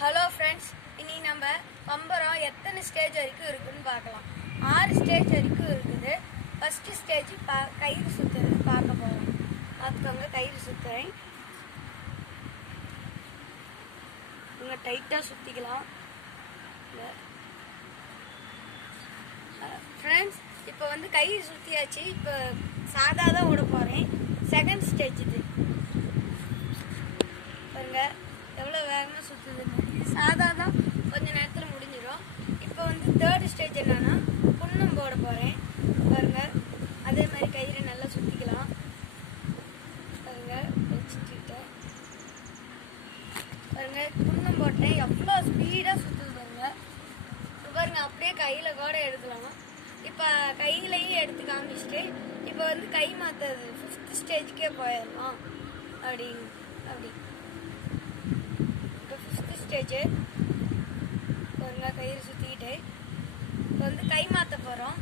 Hello friends, இனி நம்ம பம்பரம் எத்தனை ஸ்டேஜ் வரைக்கும் இருக்குன்னு பார்க்கலாம். 6 ஸ்டேஜ் வரைக்கும் இருக்குது. ஃபஸ்ட்டு ஸ்டேஜ் கயிறு சுற்றுறது பார்க்க போகிறோம். பார்த்துக்கோங்க, கயிறு சுற்றுறேன். இங்கே டைட்டாக சுற்றிக்கலாம். ஃப்ரெண்ட்ஸ், இப்போ கயிறு சுற்றியாச்சு. இப்போ சாதா தான் விட போகிறேன். செகண்ட் ஸ்டேஜ் இது பாருங்க, எவ்வளோ வேகமாக சுற்றுதுன்னு. சாதா தான் கொஞ்ச நேரத்தில் முடிஞ்சிடும். இப்போ தேர்ட் ஸ்டேஜ் என்னன்னா குன்னம் போட போகிறேன். பாருங்க, அதே மாதிரி கயிறு நல்லா சுற்றிக்கலாம். பாருங்க, வச்சுட்டேன். பாருங்க, குன்னம் போட்டேன். எவ்வளோ ஸ்பீடாக சுற்றுது பாருங்க. பாருங்க, அப்படியே கையில் கூட எடுக்கலாம். இப்போ கையிலையும் எடுத்து காமிச்சிட்டு இப்போ கை மாற்றுறது 5th ஸ்டேஜ்க்கே போயிடலாம். அப்படி இப்போ 5th ஸ்டேஜ் பாருங்க, கயிறு சுற்றிக்கிட்டு இப்போ கை மாற்ற போகிறோம்.